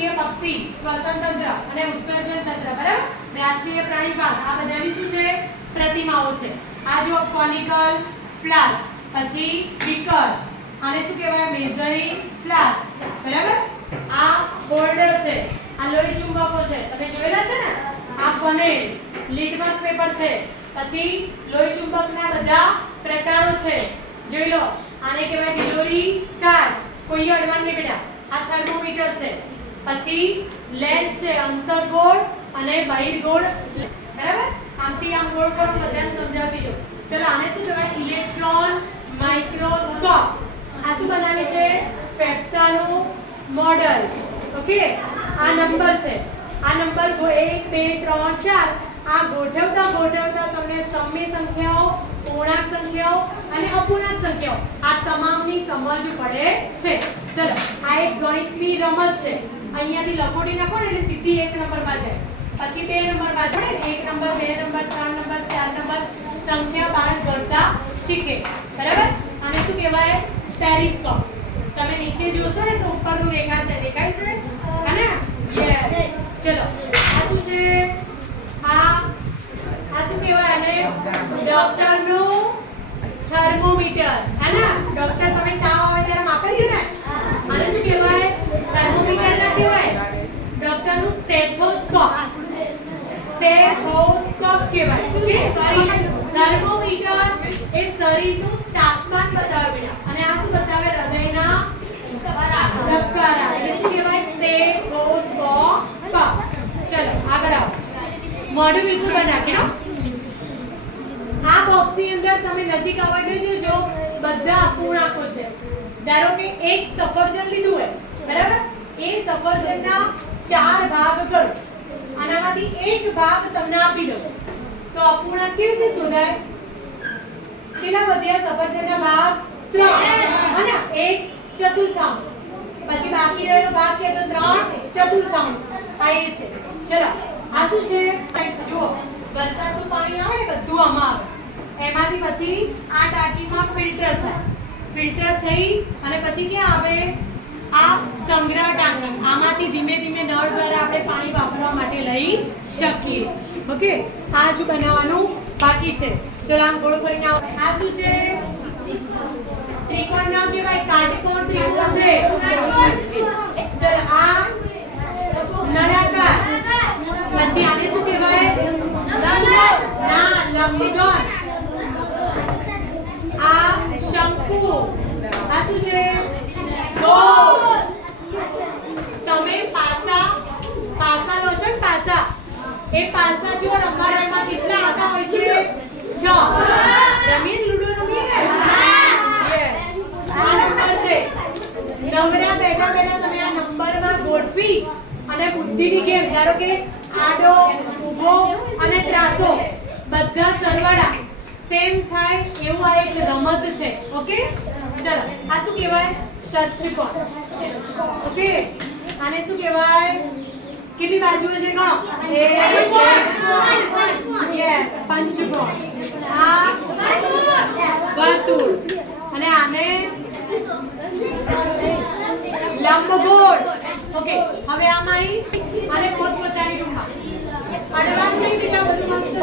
રાષ્ટ્રીય પક્ષી શ્વસન તંત્ર અને ઉત્સર્જન તંત્ર, બરાબર? રાષ્ટ્રીય પ્રાણી પાર્ક આ બધાની શું છે? પ્રતિમાઓ છે. આ જો કોનિકલ ફ્લાસ્ક, પછી બીકર, આને શું કહેવાય? મેઝરિંગ ફ્લાસ્ક, બરાબર? આ હોલ્ડર છે, આ લોહી ચુંબકો છે, તમે જોયેલા છે ને? આ ફનેલ લિટમસ પેપર છે, પછી લોહી ચુંબકના બધા પ્રકારો છે. જોઈ લો, આને કહેવાય ગિલોરી કાચ. કોઈ અડવાન બેટા આ થર્મોમીટર છે. પછી લેસ છે અંતર્ગોળ અને બહિર્ગોળ બરાબર? આમથી આમ ગોળ કરો, બધાને સમજાવી દો. ચલો, આને શું કહેવાય? Electron microscope. આ શું બનાવે છે? ફેફસાનું મોડલ. ઓકે? આ નંબર છે. આ નંબર 1 2 3 4 આ ગોઠવતા ગોઠવતા તમને સમય સંખ્યાઓ, પૂર્ણાંક સંખ્યાઓ અને અપૂર્ણાંક સંખ્યાઓ આ તમામની સમજ પડે છે. ચલો, આ એક ગણિતની રમત છે. અહીંયાથી લખોટી નાખો ને એટલે સીધી એક નંબરમાં જાય. પછી બે નંબરમાં જોડે ને એક નંબર બે નંબર ત્રણ નંબર ચાર નંબર સંખ્યા બાળક ગણતા શીખે. બરાબર? આને શું કહેવાય? પેરિસ્કોપ તમે નીચે જોશો ને તો ઉપરનું દેખાશે દેખાય છે? હે ને યસ ચલો. આ શું છે? આ આ શું કહેવાય આને? ડોક્ટરનું થર્મોમીટર હે ને? ડોક્ટર તમે તાવ આવે ત્યારે માપે છે ને આને શું કહેવાય થર્મોમીટર ના કહેવાય ડોક્ટરનું સ્ટેથોસ્કોપ સ્ટેથોસ્કોપ કહેવાય. કે સોરી થર્મોમીટર એ શરીરનું તાપમાન બતાવે અને આ શું બતાવે? હૃદયના ધબકારા. એટલે શું કહેવાય? સ્ટેથોસ્કોપ ચલો, આગળ આવો. મોઢું બિલકુલ બંધ રાખીને. આ બોક્સની અંદર તમે નજીક આવડે જોજો બધા અપૂર્ણાંકો છે. ધારો કે એક સફરજન લીધું હોય, બરાબર? એ સફરજનના ચાર ભાગ કરો. આનામાંથી એક ભાગ તમને આપી દો તો અપૂર્ણાંક કેવી રીતે શોધાય? કેટલા વધ્યા સફરજનના ભાગ? ત્રણ. ને એક ચતુર્થાંશ. પછી બાકી રહેલો ભાગ તો ત્રણ ચતુર્થાંશ. આ એ છે. ચલો, આ શું છે? જુઓ, વરસાદનું પાણી આવે ને બધું આમાં આવે. એમાંથી પછી આ ટાંકીમાં ફિલ્ટર થાય. ફિલ્ટર થઈ અને પછી ક્યાં આવે? આ સંગ્રહ ટાંકી આમાંથી ધીમે ધીમે નળ દ્વારા આપણે પાણી વાપરવા માટે લઈ શકીએ. ઓકે? આ જ બનાવવાનું બાકી છે. ચલો, આમ ગોળ ફરીને આવો. આ શું છે? ત્રિકોણ નામ કહેવાય? કાટકોણ ત્રિકોણ છે ચલો આ નળાકાર પછી આને શું કહેવાય ના લંબગોળ આ શંકુ આ શું છે ગોળ તમે પાસા પાસા લો છો ને પાસા એ પાસા જો રમવા રમવા કેટલા આટા હોય છે? છ. રમીન ને લૂડો રમીએ? ને Yes. આ છે. નવરા બેઠા બેઠા તમે આ નંબરમાં ગોઠવી અને બુદ્ધિની ગેમ, ધારો કે આડો, ઊભો અને ત્રાસો, બધા સરવાળા સેમ થાય એવું આ એક રમત છે. ઓકે? ચલો, આ શું કહેવાય? ષષ્ઠકોણ ઓકે? આને શું કહેવાય? કેટલી બાજુઓ છે ગણો? યસ પંચકોણ આ વર્તુળ. અને આને લંબગોળ. ઓકે હવે આમાં અહીં આને પોતપોતાની રૂમમાં. અડવાનું નહીં બેટા બધું મસ્ત